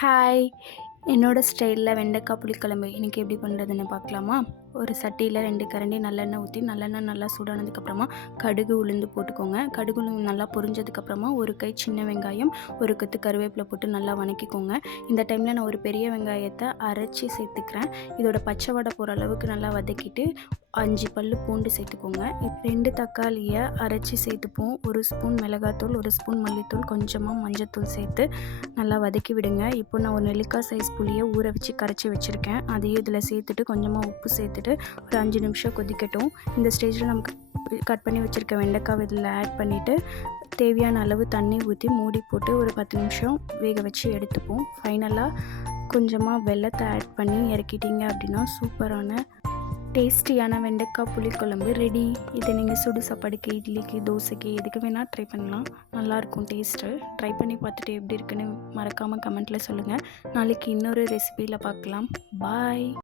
Hi! என்னோட ஸ்டைலில் வெண்டைக்காய் புளிக்குழம்பு இன்றைக்கி எப்படி பண்ணுறதுன்னு பார்க்கலாமா? ஒரு சட்டியில் 2 கரண்டி நல்லெண்ணெய் ஊற்றி நல்லெண்ணெய் நல்லா சூடானதுக்கப்புறமா கடுகு உளுந்து போட்டுக்கோங்க. கடுகு உளுந்து நல்லா பொரிஞ்சதுக்கப்புறமா ஒரு கை சின்ன வெங்காயம், ஒரு கொத்து கருவேப்பிலை போட்டு நல்லா வதக்கிக்கோங்க. இந்த டைமில் நான் ஒரு பெரிய வெங்காயத்தை அரைச்சி சேர்த்துக்கிறேன். இதோட பச்சை வாடை போகிற அளவுக்கு நல்லா வதக்கிட்டு 5 பல் பூண்டு சேர்த்துக்கோங்க. 2 தக்காளியை அரைச்சி சேர்த்துப்போம். 1 ஸ்பூன் மிளகாத்தூள், 1 ஸ்பூன் மல்லித்தூள், கொஞ்சமாக மஞ்சத்தூள் சேர்த்து நல்லா வதக்கி விடுங்க. இப்போ நான் ஒரு நெல்லிக்காய் சைஸ் புளியை ஊற வச்சு கரைச்சி வச்சுருக்கேன். அதையும் இதில் சேர்த்துட்டு கொஞ்சமாக உப்பு சேர்த்துட்டு ஒரு 5 நிமிஷம் கொதிக்கட்டும். இந்த ஸ்டேஜில் நமக்கு கட் பண்ணி வச்சுருக்க வெண்டைக்காய் இதில் ஆட் பண்ணிவிட்டு தேவையான அளவு தண்ணி ஊற்றி மூடி போட்டு ஒரு 10 நிமிஷம் வேக வச்சு எடுத்துப்போம். ஃபைனலாக கொஞ்சமாக வெல்லத்தை ஆட் பண்ணி இறக்கிட்டீங்க அப்படின்னா சூப்பரான டேஸ்டியான வெண்டைக்காய் புளிக்குழம்பு ரெடி. இதை நீங்கள் சுடு சாப்பாடுக்கு, இட்லிக்கு, தோசைக்கு எதுக்கு வேணால் ட்ரை பண்ணலாம். நல்லாயிருக்கும் டேஸ்ட்டு. ட்ரை பண்ணி பார்த்துட்டு எப்படி இருக்குன்னு மறக்காமல் கமெண்ட்டில் சொல்லுங்கள். நாளைக்கு இன்னொரு ரெசிபியில் பார்க்கலாம். பாய்.